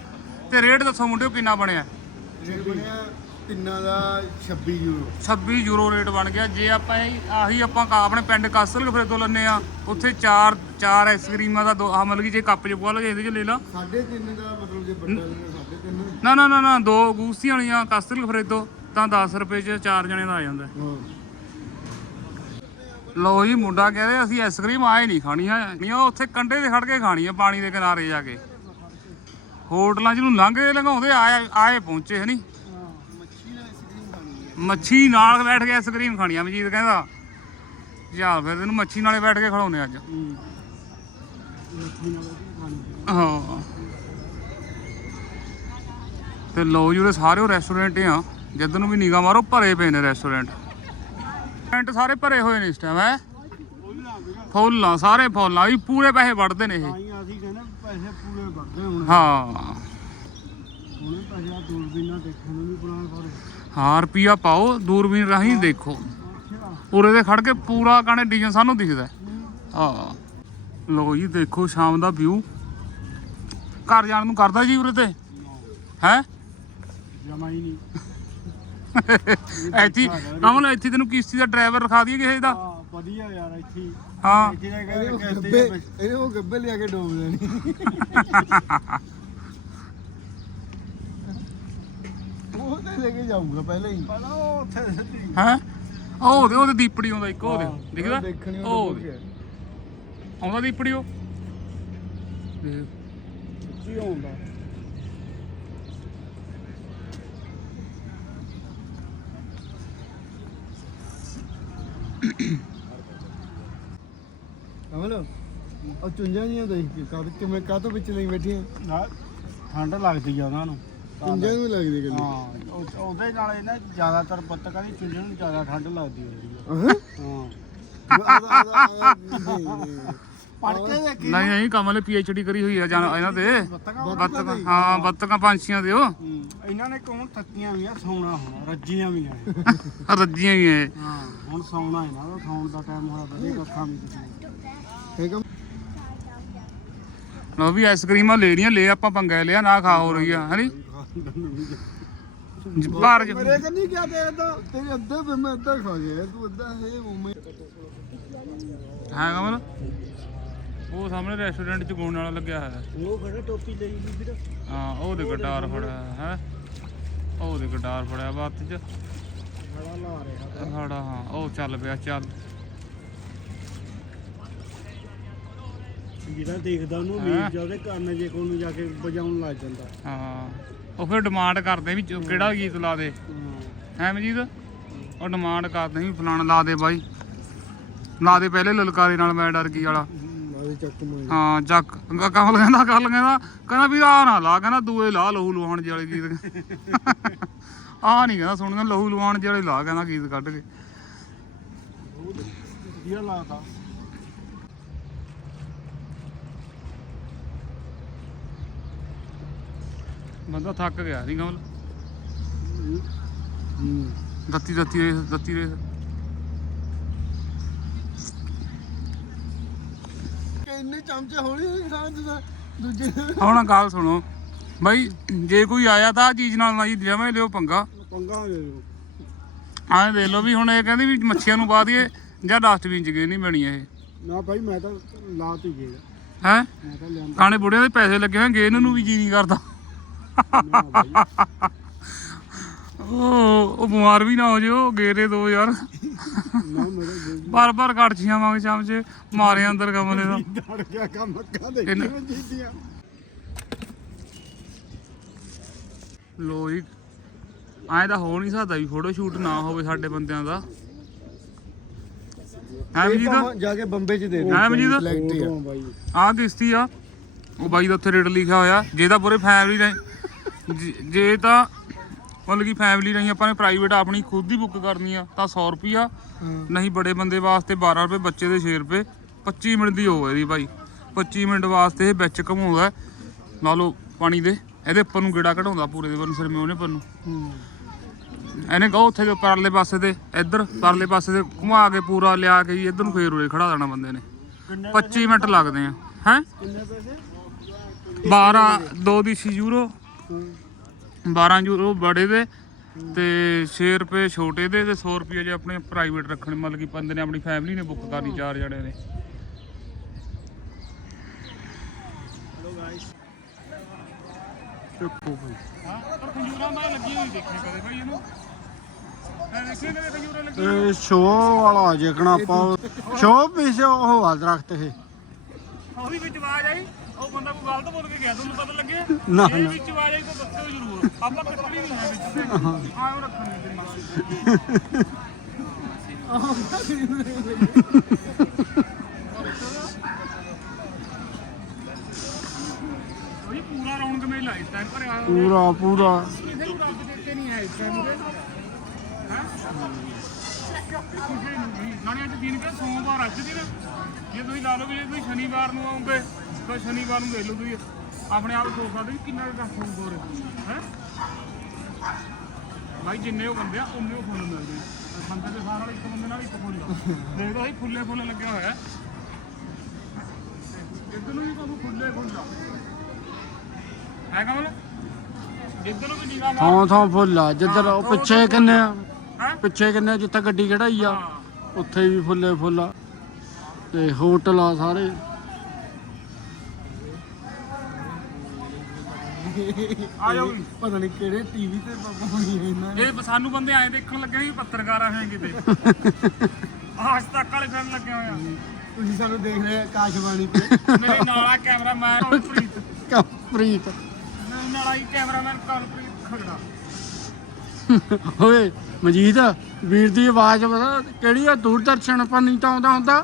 [SPEAKER 1] ਤੇ ਰੇਟ ਦੱਸੋ ਮੁੰਡਿਓ ਕਿੰਨਾ ਬਣਿਆ?
[SPEAKER 2] ਰੇਟ ਬਣਿਆ ਤਿੰਨਾਂ ਦਾ 26 ਯੂਰੋ
[SPEAKER 1] 26 ਯੂਰੋ ਰੇਟ ਬਣ ਗਿਆ। ਜੇ ਆਪਾਂ ਇਹ ਆਹੀ ਆਪਾਂ ਕਾ- ਆਪਣੇ ਪਿੰਡ ਕਾਸਲ ਫਿਰ ਤੋਂ ਲੈਨੇ ਆ ਉੱਥੇ ਚਾਰ ਚਾਰ ਆਈਸਕ੍ਰੀਮਾਂ ਦਾ ਦੋ ਆ ਮਤਲਬ ਕਿ ਜੇ ਕੱਪ 'ਚ ਪਵਾ ਲਓ ਜੇ ਇਹਦੇ 'ਚ ਲੈ ਲਾ।
[SPEAKER 2] ਸਾਢੇ ਤਿੰਨ ਦਾ ਮਤਲਬ ਜੇ ਵੱਡਾ ਲੈਣਾ ਸਾਢੇ ਤਿੰਨ।
[SPEAKER 1] ਨਾ ਨਾ ਨਾ ਨਾ ਦੋ ਗੂਸੀਆਂ ਵਾਲੀਆਂ ਕਾਸਲ ਫਰੇਦੋ ਤਾਂ 10 ਰੁਪਏ 'ਚ ਚਾਰ ਜਣੇ ਦਾ ਆ ਜਾਂਦਾ।
[SPEAKER 2] ਹਾਂ।
[SPEAKER 1] ਲਓ ਜੀ ਮੁੰਡਾ ਕਹਿੰਦੇ ਅਸੀਂ ਆਈਸਕ੍ਰੀਮ ਆਏ ਨਹੀਂ ਖਾਣੀ ਹੈ ਨਹੀਂ ਉਹ ਉੱਥੇ ਕੰਡੇ ਤੇ ਖੜ ਕੇ ਖਾਣੀ ਆ ਪਾਣੀ ਦੇ ਕਿਨਾਰੇ ਜਾ ਕੇ। ਹੋਟਲਾਂ 'ਚ ਨੂੰ ਲੰਘਦੇ ਲੰਘਾਉਂਦੇ ਆਏ ਆਏ ਪਹੁੰਚੇ ਹਨੀ
[SPEAKER 2] ਮੱਛੀ ਨਾਲ ਆਈਸਕ੍ਰੀਮ ਖਾਣੀ ਹੈ
[SPEAKER 1] ਮੱਛੀ ਨਾਲ ਬੈਠ ਕੇ ਆਈਸਕ੍ਰੀਮ ਖਾਣੀ ਆ ਮਜੀਦ ਕਹਿੰਦਾ। ਚੱਲ ਫਿਰ ਤੈਨੂੰ ਮੱਛੀ ਨਾਲੇ ਬੈਠ ਕੇ ਖੜਾਉਨੇ ਅੱਜ। ਹਾਂ। ਤੇ ਲਓ ਜੀ ਉਰੇ ਸਾਰੇ ਉਹ ਰੈਸਟੋਰੈਂਟ ਆ। ਜਿੱਦ ਨੂੰ ਵੀ ਨਿਗਾਹ ਮਾਰੋ ਭਰੇ ਪਏ ਨੇ ਰੈਸਟੋਰੈਂਟ ਰੈਸਟੋਰੈਂਟ ਸਾਰੇ ਭਰੇ ਹੋਏ ਨੇ ਇਸ ਟਾਈਮ ਹੈ? ਫੁੱਲ ਸਾਰੇ ਫੁੱਲ ਵੀ ਪੂਰੇ ਪੈਸੇ ਵੜਦੇ ਨੇ ਇਹ।
[SPEAKER 3] ਅਸੀਂ ਕਹਿੰਦੇ ਪੈਸੇ ਪੂਰੇ ਵੱਧਦੇ ਹੁਣ।
[SPEAKER 1] ਹਾਂ।
[SPEAKER 3] ਹੁਣੇ ਪੈਸੇ ਆ ਦੂਰਬੀਨਾਂ ਦੇਖਣ ਨੂੰ ਵੀ ਬਣਾ ਸਾਰੇ
[SPEAKER 1] ਹਾਂ ਰੁਪਿਆ ਪਾਓ ਦੂਰਬੀਨ ਰਾਹੀਂ ਦੇਖੋ। ਉਰੇ ਦੇ ਖੜ ਕੇ ਪੂਰਾ ਕਾਣੇ ਡਿਜ਼ਾਈਨ ਸਾਨੂੰ ਦਿਖਦਾ ਹੈ। ਹਾਂ। ਲੋ ਜੀ ਦੇਖੋ ਸ਼ਾਮ ਦਾ ਵਿਊ ਘਰ ਜਾਣ ਨੂੰ ਕਰਦਾ ਜੀ ਉਰੇ ਤੇ? ਹੈ?
[SPEAKER 3] ਜਮਾ ਹੀ ਨਹੀਂ।
[SPEAKER 1] ਇੱਥੇ ਕਮਲ ਇੱਥੇ ਤੈਨੂੰ ਕਿਸ਼ਤੀ ਦਾ ਡਰਾਈਵਰ ਰਖਾ ਦਈਏ ਕਿਸੇ ਦਾ?
[SPEAKER 3] ਹਾਂ ਵਧੀਆ ਯਾਰ ਇੱਥੇ ਹੀ।
[SPEAKER 2] ਇਹਦੇ ਉਹ ਗੱਬੇ ਲਿਆ ਕੇ ਡੋਬ ਦੇਣੀ। ਉਹ ਤੇ ਲੈ ਕੇ ਜਾਊਗਾ ਪਹਿਲਾਂ ਹੀ।
[SPEAKER 3] ਪਹਿਲਾਂ ਉਹ ਉੱਥੇ ਸਿੱਧੀ।
[SPEAKER 1] ਹੈ? ਉਹ ਉਹਦੇ ਉਹਦੇ ਦੀਪੜੀ ਆਉਂਦਾ ਇੱਕ ਉਹਦੇ।
[SPEAKER 3] ਹਾਂ,
[SPEAKER 1] ਦਿਖਦਾ
[SPEAKER 2] ਦੇਖਣੀ
[SPEAKER 1] ਉਹ
[SPEAKER 2] ਉਹ
[SPEAKER 1] ਉਹਦੇ। ਆਉਂਦਾ ਦੀਪੜੀ ਉਹ? ਦੇਖ।
[SPEAKER 3] ਕੀ ਹੁੰਦਾ
[SPEAKER 2] ਕਮਲ ਉਹ ਚੁੰਝਾਂ ਜੀਆਂ ਦੇਖ ਕੇ ਕਦ ਕਿਵੇਂ ਕਾਹਤੋਂ ਵਿੱਚ ਲਈ ਬੈਠੀਆਂ?
[SPEAKER 3] ਨਾ ਠੰਡ ਲੱਗਦੀ ਆ ਉਹਨਾਂ ਨੂੰ।
[SPEAKER 2] ਚੁੰਝਾਂ ਨੂੰ ਲੱਗਦੀ ਗੱਲ।
[SPEAKER 3] ਹਾਂ ਉਹ- ਉਹਦੇ ਨਾਲ ਇਹਨਾਂ ਜ਼ਿਆਦਾਤਰ ਬੱਤਕਾਂ ਦੀ ਚੁੰਝਣ ਨੂੰ ਜ਼ਿਆਦਾ ਠੰਡ ਲੱਗਦੀ ਹੁੰਦੀ ਆ।
[SPEAKER 2] ਹਾਂ
[SPEAKER 3] ਹਾਂ ਪੜ ਕੇ ਦੇਖੀ
[SPEAKER 1] ਨਹੀਂ ਨਹੀਂ ਕਮਲ ਪੀ ਐਚ ਡੀ ਕਰੀ ਹੋਈ ਆ ਜਾਨ ਇਹਨਾਂ ਤੇ
[SPEAKER 3] ਬੱਤਕਾਂ
[SPEAKER 1] ਬੱਤਕਾਂ ਹਾਂ। ਬੱਤਕਾਂ ਪੰਛੀਆਂ ਦੇ ਉਹ।
[SPEAKER 3] ਹੂੰ, ਇਹਨਾਂ ਨੇ ਕੌਣ ਥੱਕੀਆਂ ਵੀ ਆ ਸੌਣਾ ਹੋਣਾ ਰੱਜੀਆਂ ਵੀ ਆ
[SPEAKER 1] ਰੱਜੀਆਂ ਹੀ ਐ
[SPEAKER 3] ਹਾਂ ਹੁਣ ਸੌਣਾ ਇਹਨਾਂ ਦਾ ਸੌਣ ਦਾ ਟਾਈਮ ਹੋਇਆ ਵਧੀਆ ਕੱਖਾਂ ਵੀ
[SPEAKER 2] ਕਮ
[SPEAKER 1] ਲੋ ਵੀ ਆਈਸਕ੍ਰੀਮਾਂ ਲੈ ਰਹੀਆਂ ਲੈ ਆਪਾਂ ਪੰਗਾ ਲਿਆ ਨਾ ਖਾ ਹੋ ਰਹੀ ਆ ਹਨੀ ਭਾਰ ਜ-
[SPEAKER 2] ਮੇਰੇ ਕੰਨੀ ਕਿਆ ਦੇ ਦੋ ਤੇਰੇ ਅੱਧੇ ਤੇ ਮੈਂ ਅੱਧਾ ਖਾ ਗਿਆ ਤੂੰ ਅੱਧਾ ਹੈ ਉਮੇ
[SPEAKER 1] ਹਾਂ। ਕਮਲ? ਉਹ ਸਾਹਮਣੇ ਰੈਸਟੋਰੈਂਟ ਚ ਗਾਉਣ ਵਾਲਾ ਲੱਗਿਆ ਹੋਇਆ।
[SPEAKER 2] ਉਹ ਖੜਾ ਟੋਪੀ ਲਈ ਵੀ ਵੀਰ।
[SPEAKER 1] ਹਾਂ ਉਹ ਦੇ ਗਿਟਾਰ ਫੜਿਆ ਹੈ। ਉਹ ਦੇ ਗਿਟਾਰ ਫੜਿਆ ਬਾਤ ਚ।
[SPEAKER 2] ਖੜਾ ਲਾ ਰਿਹਾ
[SPEAKER 1] ਸਾਡਾ ਹਾਂ ਉਹ ਚੱਲ ਪਿਆ ਚੱਲ।
[SPEAKER 2] ਜਿਹੜਾ ਦੇਖਦਾ ਉਹਨੂੰ
[SPEAKER 1] ਹੈਂ?
[SPEAKER 2] ਜਾ ਉਹਦੇ ਕੰਨ ਜੇ ਕੋਲ ਨੂੰ ਜਾ ਕੇ ਵਜਾਉਣ ਲੱਗ ਜਾਂਦਾ।
[SPEAKER 1] ਹਾਂ। ਉਹ ਫਿਰ ਡਿਮਾਂਡ ਕਰਦੇ ਵੀ ਜੋ ਕਿਹੜਾ ਗੀਤ ਲਾ ਦੇ। ਹੈ ਮਜੀਦ ਉਹ ਡਿਮਾਂਡ ਕਰਦੇ ਵੀ ਫਲਾਣਾ ਲਾ ਦੇ ਬਾਈ। ਲਾ ਦੇ ਪਹਿਲੇ ਲਲਕਾਰੇ ਨਾਲ ਮੈਂ ਡਰ ਗਈ ਵਾਲਾ।
[SPEAKER 2] ਨਾਲੇ ਚੱਕ ਮੈਂ
[SPEAKER 1] ਹਾਂ, ਚੱਕ। ਕ- ਕਮਲ ਕਹਿੰਦਾ ਕਰ ਕਹਿੰਦਾ ਕਹਿੰਦਾ ਵੀ ਆ ਨਾ ਲਾ, ਕਹਿੰਦਾ ਦੂਏ ਲਾ, ਲਹੂ ਲਵਾਉਣ ਜਿਹੇ ਵਾਲੇ ਗੀਤ। ਆ ਨਹੀਂ ਕਹਿੰਦਾ ਸੁਣਦਾ ਲਹੂ ਲਵਾਉਣ ਜਿਹੇ ਵਾਲੇ ਲਾ, ਕਹਿੰਦਾ ਗੀਤ ਕੱਢ ਕੇ।
[SPEAKER 2] ਵਧੀਆ ਲੱਗਦਾ
[SPEAKER 1] ਬੰਦਾ ਥੱਕ ਗਿਆ ਨਹੀਂ ਕਮਲ?
[SPEAKER 2] ਹੂੰ।
[SPEAKER 1] ਦੱਤੀ ਦੱਤੀ ਰੇਸ ਦੱਤੀ ਰੇਸ
[SPEAKER 2] ਇੰਨੇ ਚਮਚੇ ਹੌਲੀ ਹੌਲੀ ਖਾਣ ਤੁਸੀਂ ਦੂਜੇ
[SPEAKER 1] ਹੁਣ ਗੱਲ ਸੁਣੋ। ਬਾਈ ਜੇ ਕੋਈ ਆਇਆ ਤਾਂ ਚੀਜ਼ ਨਾਲ ਨਾ ਜੀ ਜਮੇ ਲਿਓ ਪੰਗਾ।
[SPEAKER 2] ਪੰਗਾ ਦੇ ਦਿਓ
[SPEAKER 1] ਆਹ ਦੇਖ ਲਓ ਵੀ ਹੁਣ ਇਹ ਕਹਿੰਦੇ ਵੀ ਮੱਛੀਆਂ ਨੂੰ ਪਾ ਦਈਏ ਜਾਂ ਡਸਟਬਿਨ ਚ ਗਏ ਨਹੀਂ ਬਣੀ ਇਹ।
[SPEAKER 2] ਨਾ ਭਾਈ ਮੈਂ ਤਾਂ ਲਾਤ ਹੀ ਗਿਆ
[SPEAKER 1] ਹੈ?
[SPEAKER 2] ਮੈਂ ਤਾਂ ਲਿਆਂਦਾ।
[SPEAKER 1] ਕਾਣੇ ਬੁੜਿਆਂ ਦੇ ਪੈਸੇ ਲੱਗੇ ਹੋਏ ਗਏ ਇਹਨਾਂ ਨੂੰ ਵੀ ਜੀ ਨਹੀਂ ਕਰਦਾ। ਉਹ ਉਹ ਬਿਮਾਰ ਵੀ ਨਾ ਹੋ ਜਿਓ ਗੇਰੇ ਦੋ ਯਾਰ। ਬਾਰ ਬਾਰ ਕੜਛੀਆਂ ਮੰਗ ਚਮਚੇ ਮਾਰੇ ਅੰਦਰ ਕਮਲੇ ਦਾ।
[SPEAKER 2] ਡੜ ਗਿਆ ਕੰਮ ਅੱਖਾਂ ਦੇ
[SPEAKER 1] ਇਹਨਾਂ-
[SPEAKER 2] ਕਿਵੇਂ ਜੀਦੀਆਂ
[SPEAKER 1] ਲੋ ਜੀ ਐਂ ਤਾਂ ਹੋ ਨਹੀਂ ਸਕਦਾ ਵੀ ਫੋਟੋ ਸ਼ੂਟ ਨਾ ਹੋਵੇ ਸਾਡੇ ਬੰਦਿਆਂ ਦਾ। ਹੈ ਵੀ ਜੀ ਦਾ
[SPEAKER 2] ਜਾ ਕੇ ਬੰਬੇ ਚ ਦੇ
[SPEAKER 1] ਹੈ ਮਜੀਦ
[SPEAKER 2] ਆ।
[SPEAKER 1] ਕਿਸ਼ਤੀ ਆ। ਉਹ ਬਾਈ ਦਾ ਉੱਥੇ ਰੇਟ ਲਿਖਿਆ ਹੋਇਆ। ਜੇ ਤਾਂ ਪੂਰੇ ਫੈਮਿਲੀ ਨੇ। ਜੇ- ਜੇ ਤਾਂ ਮਤਲਬ ਕਿ ਫੈਮਿਲੀ ਰਹੀ ਆਪਾਂ ਨੇ ਪ੍ਰਾਈਵੇਟ ਆਪਣੀ ਖੁਦ ਦੀ ਬੁੱਕ ਕਰਨੀ ਆ ਤਾਂ 100 ਰੁਪਿਆ ਨਹੀਂ ਬੜੇ ਬੰਦੇ ਵਾਸਤੇ 12 ਰੁਪਏ ਬੱਚੇ ਦੇ 6 ਰੁਪਏ। 25 ਮਿੰਟ ਦੀ ਹੋਵੇ ਇਹਦੀ ਭਾਈ। 25 ਮਿੰਟ ਵਾਸਤੇ ਇਹ ਵਿੱਚ ਘਮਾਉਂਦਾ ਹੈ। ਲਾ ਲਓ ਪਾਣੀ ਦੇ। ਇਹਦੇ ਉੱਪਰ ਨੂੰ ਗੇੜਾ ਕਢਾਉਂਦਾ ਪੂਰੇ ਦੇ ਬੰਨ ਸਿਰ ਮੇ ਉਹਨੇ ਪਰ ਨੂੰ। ਇਹਨੇ ਕਹੋ ਉੱਥੇ ਦੇ ਪਰਲੇ ਪਾਸੇ ਤੇ ਇੱਧਰ ਪਰਲੇ ਪਾਸੇ ਤੇ ਘੁਮਾ ਕੇ ਪੂਰਾ ਲਿਆ ਕੇ ਜੀ ਇੱਧਰ ਨੂੰ ਫੇਰ ਉਰੇ ਖੜਾ ਦੇਣਾ ਬੰਦੇ ਨੇ। 25 ਮਿੰਟ ਲੱਗਦੇ ਆ। ਹੈ?
[SPEAKER 2] ਕਿੰਨੇ ਪੈਸੇ?
[SPEAKER 1] 12 2 ਦੀ 6 ਯੂਰੋ। 12 ਯੂਰੋ ਬੜੇ ਦੇ ਤੇ 6 ਰੁਪਏ ਛੋਟੇ ਦੇ ਤੇ 100 ਰੁਪਏ ਜੇ ਆਪਣੇ ਪ੍ਰਾਈਵੇਟ ਰੱਖਣੇ ਮਤਲਬ ਕਿ ਬੰਦੇ ਨੇ ਆਪਣੀ ਫੈਮਿਲੀ ਨੇ ਬੁੱਕ ਕਰਨੀ ਚਾਰ ਜਣੇ ਨੇ।
[SPEAKER 2] ਦੇਖੋ ਭਾਈ
[SPEAKER 1] ਹਾਂ ਪਰ ਖੰਜੂਰਾ ਮੈਂ ਲੱਗੀ ਹੋਈ ਦੇਖੀ ਕਦੇ ਭਾਈ ਇਹਨੂੰ। ਮੈਂ ਦੇਖੀ ਕਦੇ ਖੰਜੂਰਾ ਲੱਗੀ
[SPEAKER 3] ਇਹ ਸ਼ੋਅ ਵਾਲਾ ਜੇਕਣਾ ਆਪਾਂ। ਸ਼ੋਅ ਪੀਸ ਉਹ ਆ ਦਰਖਤ ਇਹ
[SPEAKER 1] ਵਿੱਚ ਆਵਾਜ਼ ਆਈ। ਉਹ ਬੰਦਾ ਕੋਈ ਗਲਤ ਬੋਲ ਕੇ ਗਿਆ ਤੁਹਾਨੂੰ ਪਤਾ ਲੱਗੇ?
[SPEAKER 3] ਨਾ,
[SPEAKER 1] ਇਹ
[SPEAKER 3] ਨਾ।
[SPEAKER 1] ਵਿੱਚ ਆਵਾਜ਼ ਆਈ ਤਾਂ ਦੱਸਿਓ ਜ਼ਰੂਰ। ਆਪਾਂ ਕੱਟਣੀ ਨਹੀਂ ਹੈ ਵਿੱਚ। ਆਹ ਰੱਖਣੀ ਤੇਰੀ ਮਾਸੀ ਉਹ ਪੂਰਾ ਰੌਣਕ ਮੇਲਾ ਇਸ ਟਾਈਮ ਭਰਿਆ ਹੋਇਆ
[SPEAKER 3] ਪੂਰਾ ਪੂਰਾ।
[SPEAKER 1] ਕਿਸੇ ਨੂੰ ਰੱਬ ਦੇ ਕੇ ਨਹੀਂ ਹੈ ਇਸ ਟਾਈਮ ਉਰੇ ਹੈ? ਕਿਸੇ ਨੂੰ ਨਹੀਂ ਨਾਲੇ ਅੱਜ ਦਿਨ ਕਿ ਸੋਮਵਾਰ ਅੱਜ ਦਿਨ। ਜੇ ਤੁਸੀਂ ਲਾ ਲਓ ਵੀ ਜੇ ਤੁਸੀਂ ਸ਼ਨੀਵਾਰ ਨੂੰ ਆਉਂਗੇ ਤਾਂ ਸ਼ਨੀਵਾਰ ਨੂੰ ਦੇਖ ਲਓ ਤੁਸੀਂ ਆਪਣੇ ਆਪ ਸੋਚ ਸਕਦੇ ਵੀ ਕਿੰਨਾ ਕੁ ਰੱਖ ਹੋਊਗਾ ਉਰੇ। ਹੈ? ਭਾਈ ਜਿੰਨੇ ਉਹ ਬੰਦੇ ਆ ਉਨੇ ਉਹ ਫੁੱਲ ਮਿਲਦੇ ਆ। ਸੰਤਾਂ ਦੇ ਸਾਰਾ ਇੱਕ ਬੰਦੇ ਨਾਲ ਇੱਕ ਫੁੱਲ ਆ। ਦੇਖ ਲਓ ਅਸੀਂ ਫੁੱਲੇ ਫੁੱਲ ਲੱਗਿਆ ਹੋਇਆ। ਜਿੱਦ ਨੂੰ ਵੀ ਕੋਈ ਫੁੱਲੇ ਫੁੱਲ ਆ। ਹੈ ਕਮਲ? ਜਿੱਦ ਨੂੰ ਵੀ ਨਿਗਾਹ ਮਾਰ
[SPEAKER 3] ਥਾਂ ਥਾਂ ਫੁੱਲ ਆ। ਜਿੱਧਰ ਉਹ ਪਿੱਛੇ ਕਿੰਨੇ ਆ?
[SPEAKER 1] ਹੈ?
[SPEAKER 3] ਪਿੱਛੇ ਕਿੰਨੇ ਆ, ਜਿੱਥੇ ਗੱਡੀ ਖੜਾਈ ਆ
[SPEAKER 1] ਹਾਂ।
[SPEAKER 3] ਉੱਥੇ ਵੀ ਫੁੱਲੇ ਫੁੱਲ ਆ। ਤੇ ਹੋਟਲ ਆ ਸਾਰੇ।
[SPEAKER 1] ਆ ਜਾਓ ਜੀ।
[SPEAKER 2] ਪਤਾ ਨਹੀਂ ਕਿਹੜੇ ਟੀਵੀ ਤੇ ਪਾਉਣੀ ਹੈ ਇਹਨਾਂ
[SPEAKER 1] ਇਹ ਸਾਨੂੰ ਬੰਦੇ ਆਏ ਦੇਖਣ ਲੱਗੇ ਵੀ ਪੱਤਰਕਾਰ ਆ ਹੈ ਕਿਤੇ। ਆਜ ਤੱਕ ਵਾਲੇ ਫਿਰਨ ਲੱਗੇ ਹੋਏ ਆ।
[SPEAKER 2] ਤੁਸੀਂ ਸਾਨੂੰ ਦੇਖ ਰਹੇ ਆਕਾਸ਼ਵਾਣੀ ਤੇ।
[SPEAKER 1] ਮੇਰੇ ਨਾਲ ਆ ਕੈਮਰਾਮੈਨ ਕਲਪ੍ਰੀਤ
[SPEAKER 3] ਕਪਰੀਤ
[SPEAKER 1] ਮੇਰੇ ਨਾਲ ਆਈ ਕੈਮਰਾਮੈਨ ਕਲਪ੍ਰੀਤ ਖਗੜਾ।
[SPEAKER 3] ਓਏ ਮਜੀਦ ਵੀਰ ਦੀ ਆਵਾਜ਼ ਪਤਾ ਕਿਹੜੀ ਆ? ਦੂਰਦਰਸ਼ਨ ਪਰ ਨਹੀਂ ਤਾਂ ਆਉਂਦਾ ਹੁੰਦਾ।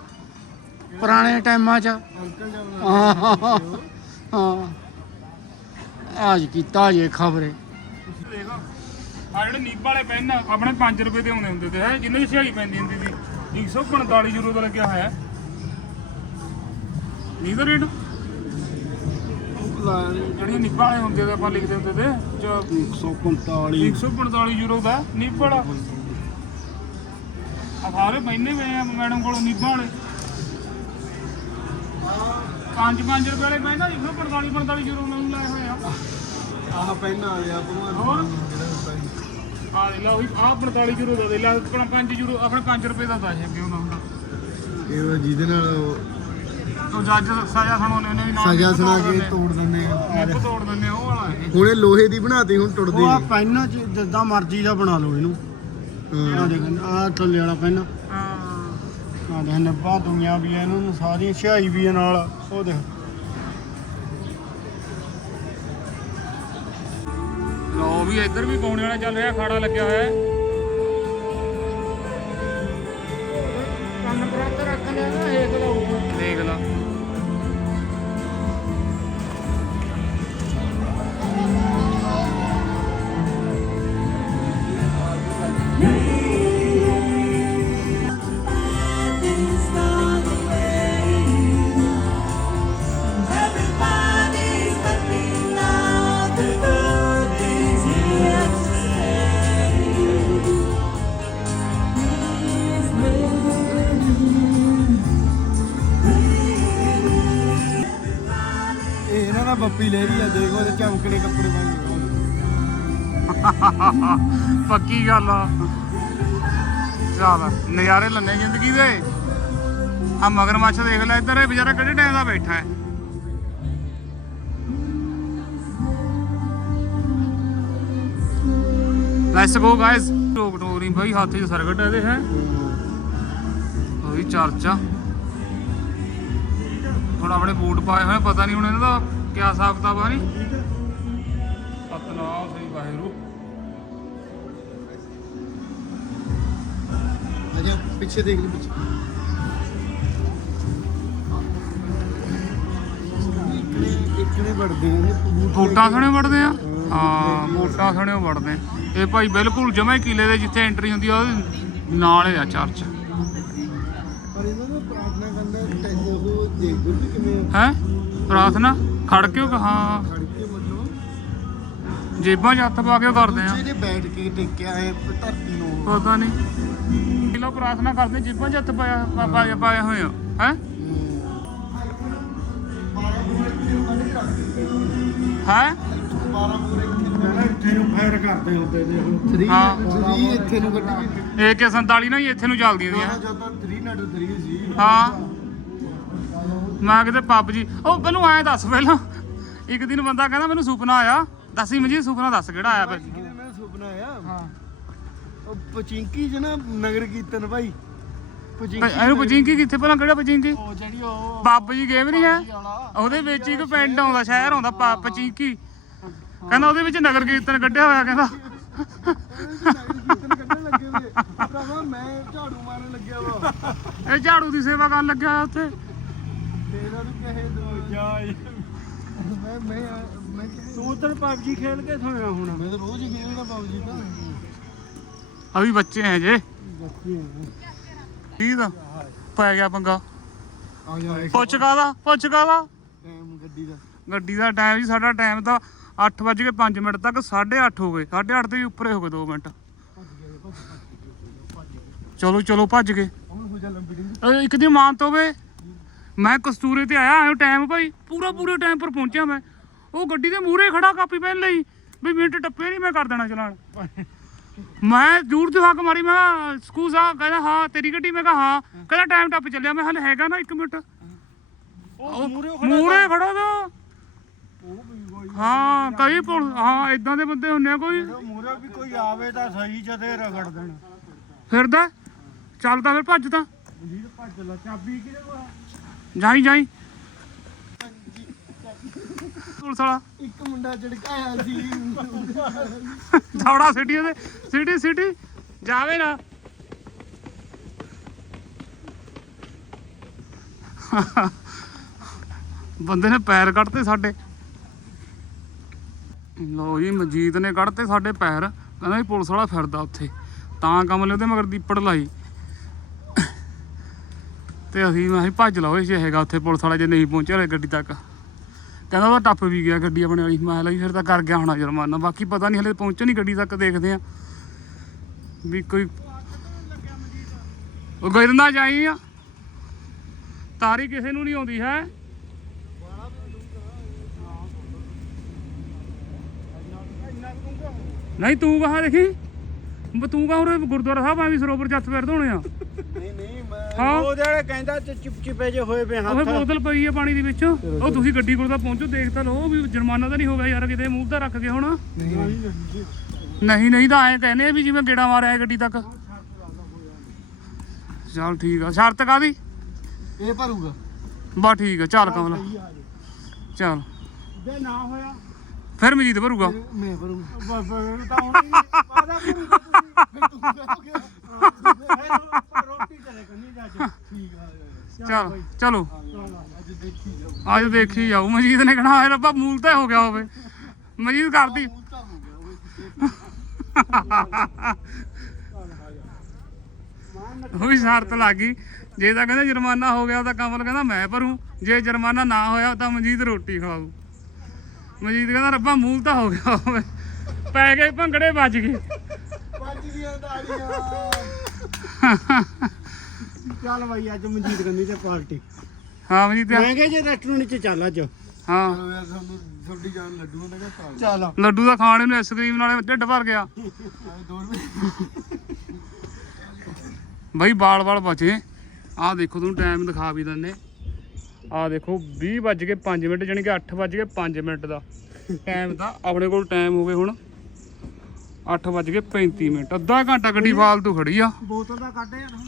[SPEAKER 3] ਪੁਰਾਣੇ ਟਾਈਮਾਂ 'ਚ।
[SPEAKER 2] ਅੰਕਲ ਜਬ
[SPEAKER 3] ਹਾਂ ਹਾਂ, ਹਾਂ। ਆਜ ਕੀਤਾ ਜੇ ਖਬਰੇ।
[SPEAKER 1] ਆ ਜਿਹੜੇ ਨੀਬ ਵਾਲੇ ਪੈਨ ਆ, ਆਪਣੇ 5 ਰੁਪਏ ਦੇ ਆਉਂਦੇ ਹੁੰਦੇ ਤੇ ਹੈ ਜਿੰਨੇ ਦੀ ਸਿਹਾਈ ਪੈਂਦੀ ਹੁੰਦੀ ਸੀ। 145 ਯੂਰੋ ਦਾ ਲੱਗਿਆ ਹੋਇਆ। ਨੀ ਦਾ ਰੇਟ? ਜਿਹੜੀਆਂ ਨਿੱਬ ਵਾਲੇ ਹੁੰਦੇ ਤੇ ਆਪਾਂ ਲਿਖਦੇ ਹੁੰਦੇ ਤੇ ਚ
[SPEAKER 3] 145
[SPEAKER 1] 145 ਯੂਰੋ ਦਾ ਨਿੱਬ ਵਾਲਾ। ਆ ਸਾਰੇ ਮਹੀਨੇ ਗਏ ਆ ਮੈਡਮ ਕੋਲ ਨਿੱਬਾਂ ਵਾਲੇ। 5 5 ਰੁਪਏ ਵਾਲੇ ਮਹਿੰਗਾ ਜੀ 45 45 ਯੂਰੋ ਮੈਨੂੰ ਲਾਏ ਹੋਏ ਆ।
[SPEAKER 2] ਆਹ ਪਹਿਨਾ ਆ ਗਿਆ ਭਗਵਾਨ
[SPEAKER 1] ਹੋਰ?
[SPEAKER 2] ਜਿਹੜਾ ਦਿੱਤਾ ਸੀ।
[SPEAKER 1] ਆ ਦੇ ਲਾ ਉਹੀ ਆ 45 ਯੂਰੋ ਦਾ ਦੇ ਲਾ ਆਪਣਾ 5 ਯੂਰੋ ਆਪਣੇ 5 ਰੁਪਏ ਦਾ ਦੱਸ ਅੱਗੇ ਉਹਨਾਂ ਹੁੰਦਾ
[SPEAKER 2] ਇਹ ਵਾ ਜਿਹਦੇ ਨਾਲ ਉਹ
[SPEAKER 1] ਤੋ ਜੱਜ ਸਜ਼ਾ ਸੁਣਾਉਣੇ ਉਹਨੇ ਵੀ ਨਾਲ
[SPEAKER 2] ਸਜ਼ਾ
[SPEAKER 1] ਨਿੱਪ
[SPEAKER 2] ਸੁਣਾ
[SPEAKER 1] ਤੋੜ
[SPEAKER 2] ਕੇ
[SPEAKER 1] ਦਿੰਦੇ।
[SPEAKER 2] ਤੋੜ ਦਿੰਦੇ ਆ।
[SPEAKER 1] ਨਿੱਪ ਤੋੜ ਦਿੰਦੇ ਆ, ਉਹ ਵਾਲਾ ਇਹ
[SPEAKER 2] ਹੁਣ ਇਹ ਲੋਹੇ ਦੀ ਬਣਾਤੀ ਹੁਣ ਟੁੱਟਦੀ
[SPEAKER 3] ਉਹ ਆ
[SPEAKER 2] ਨਹੀਂ।
[SPEAKER 3] ਪੈਨ ਚ ਜਿੱਦਾਂ ਮਰਜ਼ੀ ਦਾ ਬਣਾ ਲਓ ਇਹਨੂੰ। ਆ
[SPEAKER 2] ਹਾਂ।
[SPEAKER 3] ਦੇਖ ਆ ਥੱਲੇ ਵਾਲਾ ਪੈਨ।
[SPEAKER 1] ਹਾਂ।
[SPEAKER 3] ਆ ਦੇਖ ਨੱਬਾ ਦੁਨੀਆਂ ਵੀ ਆ ਇਹਨਾਂ ਨੂੰ ਸਾਰੀਆਂ ਛਾਈ ਵੀ ਆ ਨਾਲ। ਉਹ ਦੇਖ।
[SPEAKER 1] ਵੀ ਇੱਧਰ ਵੀ ਪੌਣੇ ਵਾਲਾ ਚੱਲ ਰਿਹਾ ਖਾੜਾ ਲੱਗਿਆ ਹੋਇਆ ਹੈ। ਪੱਕੀ ਗੱਲ ਆ। ਚੱਲ, ਨਜ਼ਾਰੇ ਲੰਨੇ ਜ਼ਿੰਦਗੀ ਦੇ। ਆ ਮਗਰਮੱਛ ਦੇਖ ਲੈ ਇੱਧਰ, ਇਹ ਵਿਚਾਰਾ ਕਿਹੜੇ ਟਾਈਮ ਦਾ ਬੈਠਾ ਹੈ? ਲੈਟਸ ਗੋ ਗਾਇਸ ਟੋਕ ਟੋਰੀ ਬਾਈ, ਹੱਥ 'ਚ ਸਰਕਟ ਇਹਦੇ, ਹੈ? ਉਹੀ ਚਰਚਾ ਹੁਣ ਆਪਣੇ ਬੂਟ ਪਾਏ ਹੋਏ ਪਤਾ ਨਹੀਂ ਹੁਣ ਇਹਨਾਂ ਦਾ ਕਿਆ ਹਿਸਾਬ ਕਿਤਾਬ ਆ ਨਹੀਂ ਸਤਨਾਮ ਸ੍ਰੀ ਵਾਹਿਗੁਰੂ।
[SPEAKER 2] ਅਜਾ ਪਿੱਛੇ ਦੇਖ ਲਈ ਪਿੱਛੇ। ਇਕਨੇ ਵੜਦੇ ਨੇ
[SPEAKER 1] ਬੂਟਾਂ ਸਣੇ ਵੜਦੇ ਆ? ਹਾਂ ਬੂਟਾਂ ਸਣੇ ਵੜਦੇ ਇਹ ਭਾਈ ਬਿਲਕੁਲ ਜਮੇ ਕਿਲੇ ਦੇ ਜਿੱਥੇ ਐਂਟਰੀ ਹੁੰਦੀ ਆ ਉਹਦੇ ਨਾਲ ਆ ਚਰਚ।
[SPEAKER 2] ਪਰ ਇਹਨਾਂ ਦਾ ਪ੍ਰਾਰਥਨਾ ਕਰਦਾ ਟੈ- ਉਹ ਦੇਖਦੇ ਵੀ ਕਿਵੇਂ ਆ।
[SPEAKER 1] ਹੈ? ਪ੍ਰਾਰਥਨਾ? ਖੜ ਕੇ ਉਹ ਹਾਂ।
[SPEAKER 2] ਖੜ ਕੇ ਮਤਲਬ
[SPEAKER 1] ਜੇਬਾਂ 'ਚ ਹੱਥ ਪਾ ਕੇ ਕਰਦੇ ਆ।
[SPEAKER 2] ਇਹਨੇ ਬੈਠ ਕੇ ਟੇਕਿਆ ਹੈ ਧਰਤੀ ਨੂੰ।
[SPEAKER 1] ਪਤਾ ਨਹੀਂ। ਕਿਲੋ ਪ੍ਰਾਰਥਨਾ ਕਰਦੇ ਜੇਬਾਂ ਹੱਥ ਪਾਇਆ ਪਾ- ਪਾਏ ਪਾਏ ਹੋਏ ਆ ਹੈ? ਹੈ?
[SPEAKER 3] ਪਹਿਲਾਂ ਇੱਥੇ ਨੂੰ ਫਾਇਰ ਕਰਦੇ ਹੁੰਦੇ ਦੇਖੋ
[SPEAKER 2] 3
[SPEAKER 1] ਹਾਂ।
[SPEAKER 2] 3 ਇੱਥੇ ਨੂੰ ਕੱਢੀ
[SPEAKER 1] AK 47 ਨਾ ਜੀ ਇੱਥੇ ਨੂੰ ਚੱਲਦੀਆਂ ਦੀਆਂ।
[SPEAKER 2] ਜਦੋਂ 3 ਨਟ 3 ਸੀ।
[SPEAKER 1] ਹਾਂ। ਮੈਂ ਕਿਤੇ ਪੱਬ ਜੀ ਉਹ ਮੈਨੂੰ ਐਂ ਦੱਸ ਪਹਿਲਾਂ ਇੱਕ ਦਿਨ ਬੰਦਾ ਕਹਿੰਦਾ ਮੈਨੂੰ ਸੁਪਨਾ ਆਇਆ ਦੱਸੀ ਮਜੀ ਸੁਪਨਾ ਦੱਸ ਕਿਹੜਾ ਆਇਆ ਫਿਰ
[SPEAKER 2] ਕਿਹਨੇ ਮੈਨੂੰ ਸੁਪਨਾ ਆਇਆ
[SPEAKER 1] ਹਾਂ
[SPEAKER 2] ਉਹ ਪਚਿੰਕੀ ਚ ਨਾ ਨਗਰ ਕੀਰਤਨ ਭਾਈ। ਪਚਿੰਕੀ
[SPEAKER 1] ਇਹਨੂੰ ਪਚਿੰਕੀ ਕਿੱਥੇ ਪਹਿਲਾਂ ਕਿਹੜਾ ਪਚਿੰਕੀ?
[SPEAKER 3] ਉਹ ਜਿਹੜੀ ਉਹ
[SPEAKER 1] ਪੱਬ ਜੀ ਗੇਮ ਨਹੀਂ ਹੈ? ਉਹਦੇ ਵਿੱਚ ਇੱਕ ਪਿੰਡ ਆਉਂਦਾ ਸ਼ਹਿਰ ਆਉਂਦਾ ਪ- ਪਚਿੰਕੀ। ਕਹਿੰਦਾ ਉਹਦੇ ਵਿੱਚ ਨਗਰ ਕੀਰਤਨ ਕੱਢਿਆ ਹੋਇਆ ਕਹਿੰਦਾ।
[SPEAKER 2] ਨਗਰ ਕੀਰਤਨ ਕੱਢਣ ਲੱਗੇ ਵੇ ਭਰਾਵਾ ਮੈਂ ਝਾੜੂ ਮਾਰਨ ਲੱਗਿਆ ਵਾ।
[SPEAKER 1] ਇਹ ਝਾੜੂ ਦੀ ਸੇਵਾ ਕਰਨ ਲੱਗਿਆ ਹੋਇਆ ਉੱਥੇ।
[SPEAKER 2] ਤੇਰਾ ਨੂੰ ਕਹੇ ਦੋ
[SPEAKER 3] ਜਾ
[SPEAKER 2] ਮੈਂ ਮੈਂ ਮੈਂ
[SPEAKER 3] ਤੂੰ ਉਧਰ ਪਬਜੀ ਖੇਲ ਕੇ ਸੋਇਆ ਹੁਣ।
[SPEAKER 2] ਮੈਂ ਤਾਂ ਰੋਜ਼ ਹੀ ਖੇਡਦਾ ਬਾਬੂ ਜੀ ਤਾਂ।
[SPEAKER 1] ਅਭੀ ਬੱਚੇ ਹੈ ਜੇ
[SPEAKER 3] ਬੱਚੇ
[SPEAKER 1] ਠੀਕ ਆ ਪੈ ਗਿਆ ਪੰਗਾ
[SPEAKER 2] ਆ ਜਾ
[SPEAKER 1] ਪੁੱਛ ਕਾਦਾ ਪੁੱਛ ਕਾਦਾ
[SPEAKER 2] ਟਾਈਮ ਗੱਡੀ ਦਾ
[SPEAKER 1] ਗੱਡੀ ਦਾ ਟਾਈਮ ਜੀ ਸਾਡਾ ਟਾਈਮ ਤਾਂ 8:05 ਮਿੰਟ ਤੱਕ 8:30 ਹੋ ਗਏ 8:30 ਤੇ ਵੀ ਉੱਪਰੇ ਹੋ ਗਏ 2 ਮਿੰਟ ਚਲੋ ਚਲੋ ਭੱਜ ਗਏ
[SPEAKER 2] ਹੁਣ ਹੋ ਜਾ ਲੰਬੀ ਡਿੰਗੀ
[SPEAKER 1] ਅਏ ਇੱਕ ਦਿਨ ਮਾਨ ਤੋਂ ਵੇ ਮੈਂ ਕਸਤੂਰੇ ਤੇ ਆਇਆ ਆਇਓ ਟਾਈਮ ਭਾਈ ਪੂਰਾ ਪੂਰੇ ਟਾਈਮ ਪਰ ਪਹੁੰਚਿਆ ਮੈਂ ਉਹ ਗੱਡੀ ਦੇ ਮੂਹਰੇ ਖੜਾ ਕਾਪੀ ਪੈਨ ਲਈ ਵੀ ਮਿੰਟ ਟੱਪੇ ਨਹੀਂ ਮੈਂ ਕਰ ਦੇਣਾ ਚਲਾਣ ਮੈਂ ਦੂਰ ਤੋਂ ਹੱਕ ਮਾਰੀ ਮੈਂ ਕਿਹਾ, ਸਕੂਜ਼ ਆ ਕਹਿੰਦਾ ਹਾਂ ਤੇਰੀ ਗੱਡੀ। ਮੈਂ ਕਿਹਾ ਹਾਂ। ਕਹਿੰਦਾ ਟਾਈਮ ਟੱਪ ਚੱਲਿਆ। ਮੈਂ ਹਲੇ ਹੈਗਾ ਨਾ 1 ਮਿੰਟ।
[SPEAKER 3] ਉਹ ਮੂਰੇ
[SPEAKER 1] ਖੜਾ ਤਾ ਹਾਂ ਕਈ ਪੁਲ ਹਾਂ ਇਦਾਂ ਦੇ ਬੰਦੇ ਹੁੰਨੇ ਆ ਕੋਈ।
[SPEAKER 3] ਮੂਰੇ ਵੀ ਕੋਈ ਆਵੇ ਤਾਂ ਸਹੀ ਜਦੇ ਰਗੜ ਦੇਣ।
[SPEAKER 1] ਫਿਰਦਾ। ਚੱਲਦਾ ਫਿਰ ਭੱਜਦਾ
[SPEAKER 3] ਜੀ ਭੱਜ ਲਾ ਚਾਬੀ ਕਿਹਦੇ ਕੋਲ
[SPEAKER 1] ਜਾਈ ਜਾਈ। ਪੁਲਿਸ ਵਾਲਾ?
[SPEAKER 2] ਇੱਕ ਮੁੰਡਾ ਝੜਕਾਇਆ ਸੀ।
[SPEAKER 1] ਦੌੜਾ ਸਿਟੀ ਦੇ ਸਿਟੀ ਸਿਟੀ। ਜਾਵੇ ਨਾ। ਬੰਦੇ ਨੇ ਪੈਰ ਕੱਢਤੇ ਸਾਡੇ। ਲੋ ਜੀ ਮਜੀਦ ਨੇ ਕੱਢਤੇ ਸਾਡੇ ਪੈਰ। ਕਹਿੰਦਾ ਵੀ ਪੁਲਿਸ ਵਾਲਾ ਫਿਰਦਾ ਉੱਥੇ। ਤਾਂ ਕਮਲੇ ਉਹਦੇ ਮਗਰ ਦੀਪੜ ਲਾਈ। ਤੇ ਅਸੀਂ ਮੈਂ ਭੱਜ ਲਾਓ ਜੇ ਹੈਗਾ ਉੱਥੇ ਪੁਲਿਸ ਵਾਲਾ ਜੇ ਨਹੀਂ ਪਹੁੰਚਿਆ ਗੱਡੀ ਤੱਕ। ਕਹਿੰਦਾ ਉਹਦਾ ਟੱਪ ਵੀ ਗਿਆ ਗੱਡੀ ਆਪਣੇ ਵਾਲੀ। ਮੈਂ ਲਈ ਫਿਰ ਤਾਂ ਕਰ ਗਿਆ ਹੋਣਾ ਜੁਰਮਾਨਾ। ਬਾਕੀ ਪਤਾ ਨਹੀਂ ਹਲੇ ਪਹੁੰਚ ਨਹੀਂ ਗੱਡੀ ਤੱਕ, ਦੇਖਦੇ ਆ ਵੀ ਕੋਈ ਉਹ ਗਰਨਾ ਜਾਈ ਆ। ਤਾਰੀ ਕਿਸੇ ਨੂੰ ਨਹੀਂ ਆਉਂਦੀ, ਹੈ? ਨਹੀਂ, ਤੂੰ ਕਹਾ ਦੇਖੀ? ਤੂੰ ਕਹਾ ਉਹ ਗੁਰਦੁਆਰਾ ਸਾਹਿਬ ਆ ਵੀ ਸਰੋਵਰ ਜੱਥ ਪੈਰ ਧੋਣੇ ਆ? ਹਾਂ।
[SPEAKER 3] ਉਹ ਜਿਹੜੇ ਕਹਿੰਦਾ ਚ ਚਿਪਚਿਪੇ ਜੇ ਹੋਏ ਪਏ
[SPEAKER 1] ਉਹ ਬੋਤਲ ਪਈ ਆ ਪਾਣੀ ਦੀ ਵਿੱਚ। ਉਹ ਤੁਸੀਂ ਗੱਡੀ ਕੋਲ ਤਾਂ ਪਹੁੰਚੋ ਦੇਖ ਤਾਂ ਲਓ ਵੀ ਜੁਰਮਾਨਾ ਤਾਂ ਨਹੀਂ ਹੋ ਗਿਆ ਯਾਰ ਕਿਤੇ ਮੂੰਹ ਤਾਂ ਰੱਖ ਕੇ ਹੁਣ। ਨਹੀਂ ਨਹੀਂ। ਤਾਂ ਐਂ ਕਹਿੰਦੇ ਆ ਵੀ ਜਿਵੇਂ ਗੇੜਾ ਮਾਰਿਆ ਹੈ ਗੱਡੀ ਤੱਕ। ਚੱਲ ਠੀਕ ਆ। ਸ਼ਰਤ ਕਾਦੀ
[SPEAKER 2] ਇਹ ਭਰੂਗਾ।
[SPEAKER 1] ਬਾ ਠੀਕ ਆ ਚੱਲ ਕਮਲ। ਚੱਲ।
[SPEAKER 3] ਜੇ ਨਾ ਹੋਇਆ।
[SPEAKER 1] ਫਿਰ ਮਜੀਦ ਭਰੂਗਾ।
[SPEAKER 2] ਮੈਂ ਭਰੂਗਾ।
[SPEAKER 3] ਬਸ ਫਿਰ ਤਾਂ ਹੁਣ ਕਾਦਾ ਕਰੂਗਾ ਤੁਸੀਂ। ਰੋਟੀ ਚਲੇ ਕੰਨੀ ਜਾ ਕੇ ਠੀਕ ਆ
[SPEAKER 1] ਚੱਲ ਚਲੋ।
[SPEAKER 2] ਅੱਜ ਦੇਖੀ ਜਾਓ।
[SPEAKER 1] ਮਜੀਦ ਨੇ ਕਹਣਾ ਹਾਏ ਰੱਬਾ ਮੂਲ ਤਾਂ ਹੋ ਗਿਆ ਹੋਵੇ। ਮਜੀਦ ਕਰਦੀ।
[SPEAKER 2] ਤਾਂ ਹੋ ਗਿਆ ਉਹ
[SPEAKER 1] ਉਹ ਵੀ ਸ਼ਰਤ ਲੱਗ ਗਈ। ਜੇ ਤਾਂ ਕਹਿੰਦਾ ਜੁਰਮਾਨਾ ਹੋ ਗਿਆ ਤਾਂ ਕਮਲ ਕਹਿੰਦਾ ਮੈਂ ਭਰੂ। ਜੇ ਜੁਰਮਾਨਾ ਨਾ ਹੋਇਆ ਤਾਂ ਮਜੀਦ ਰੋਟੀ ਖਾਊ। ਮਜੀਦ ਕਹਿੰਦਾ ਰੱਬਾ ਮੂਲ ਤਾਂ ਹੋ ਗਿਆ ਹੋਵੇ। ਪੈ ਗਏ ਭੰਗੜੇ ਵੱਜ ਗਏ।
[SPEAKER 2] ਪੰਜ ਦੀਆਂ ਤਾੜੀਆਂ।
[SPEAKER 3] ਚੱਲ ਬਾਈ ਅੱਜ ਮਨਜੀਤ ਕੰਨੀ ਤੇ ਪਾਰਟੀ।
[SPEAKER 1] ਹਾਂ ਮਜੀਦ
[SPEAKER 3] ਮੈਂ ਕਿਹਾ ਜੇ ਰੈਸਟੋਰੈਂਟ ਚ ਚੱਲ ਅੱਜ।
[SPEAKER 1] ਹਾਂ।
[SPEAKER 2] ਜਾਨ ਦਾ ਚੱਲ।
[SPEAKER 1] ਲੱਡੂ ਦਾ ਖਾਣੇ ਨੂੰ ਆਈਸਕ੍ਰੀਮ ਨਾਲੇ ਢਿੱਡ ਭਰ ਗਿਆ।
[SPEAKER 2] ਦੋ
[SPEAKER 1] ਬਈ ਬਾਲ ਬਾਲ ਬਚੇ। ਆਹ ਦੇਖੋ ਤੁਹਾਨੂੰ ਟਾਈਮ ਦਿਖਾ ਵੀ ਦਿੰਨੇ। ਆਹ ਦੇਖੋ 20 ਵੱਜ ਕੇ 5 ਮਿੰਟ ਜਾਣੀ ਕਿ 8 ਵੱਜ ਕੇ 5 ਮਿੰਟ ਦਾ। ਟਾਈਮ ਤਾਂ ਆਪਣੇ ਕੋਲ ਟਾਈਮ ਹੋਵੇ ਹੁਣ। 8 ਵੱਜ ਕੇ 35 ਮਿੰਟ। ਅੱਧਾ ਘੰਟਾ ਗੱਡੀ ਫਾਲਤੂ ਖੜੀ ਆ।
[SPEAKER 3] ਬੋਤਲ ਦਾ ਕੱਢ ਯਾਰ ਹੁਣ।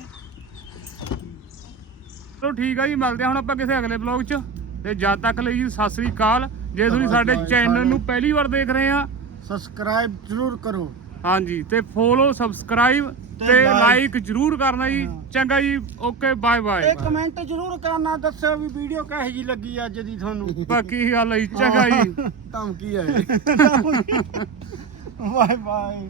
[SPEAKER 1] ਚਲੋ ਠੀਕ ਆ ਜੀ ਮਿਲਦੇ ਆ ਹੁਣ ਆਪਾਂ ਕਿਸੇ ਅਗਲੇ ਬਲੌਗ 'ਚ। ਤੇ ਜਦ ਤੱਕ ਲਈ ਜੀ ਸਤਿ ਸ੍ਰੀ ਅਕਾਲ। ਜੇ ਤੁਸੀਂ ਸਾਡੇ ਚੈਨਲ ਨੂੰ ਪਹਿਲੀ ਵਾਰ ਦੇਖ ਰਹੇ ਆ
[SPEAKER 3] ਸਬਸਕ੍ਰਾਈਬ ਜ਼ਰੂਰ ਕਰੋ।
[SPEAKER 1] ਹਾਂਜੀ ਤੇ ਫੋਲੋ ਸਬਸਕ੍ਰਾਈਬ
[SPEAKER 3] ਤੇ
[SPEAKER 1] ਤੇ ਲਾਈਕ ਜਰੂਰ ਕਰਨਾ ਜੀ। ਚੰਗਾ ਜੀ ਓਕੇ ਬਾਏ ਬਾਏ
[SPEAKER 3] ਇਹ ਕਮੈਂਟ ਜ਼ਰੂਰ ਕਰਨਾ ਦੱਸਿਓ ਵੀ ਵੀਡੀਓ ਕਿਹੋ ਜੀ ਲੱਗੀ ਅੱਜ ਦੀ ਤੁਹਾਨੂੰ।
[SPEAKER 1] ਬਾਕੀ ਗੱਲ ਹੈ। ਚੰਗਾ ਜੀ।
[SPEAKER 2] ਧਮਕੀ ਆਏ
[SPEAKER 3] ਬਾਏ ਬਾਏ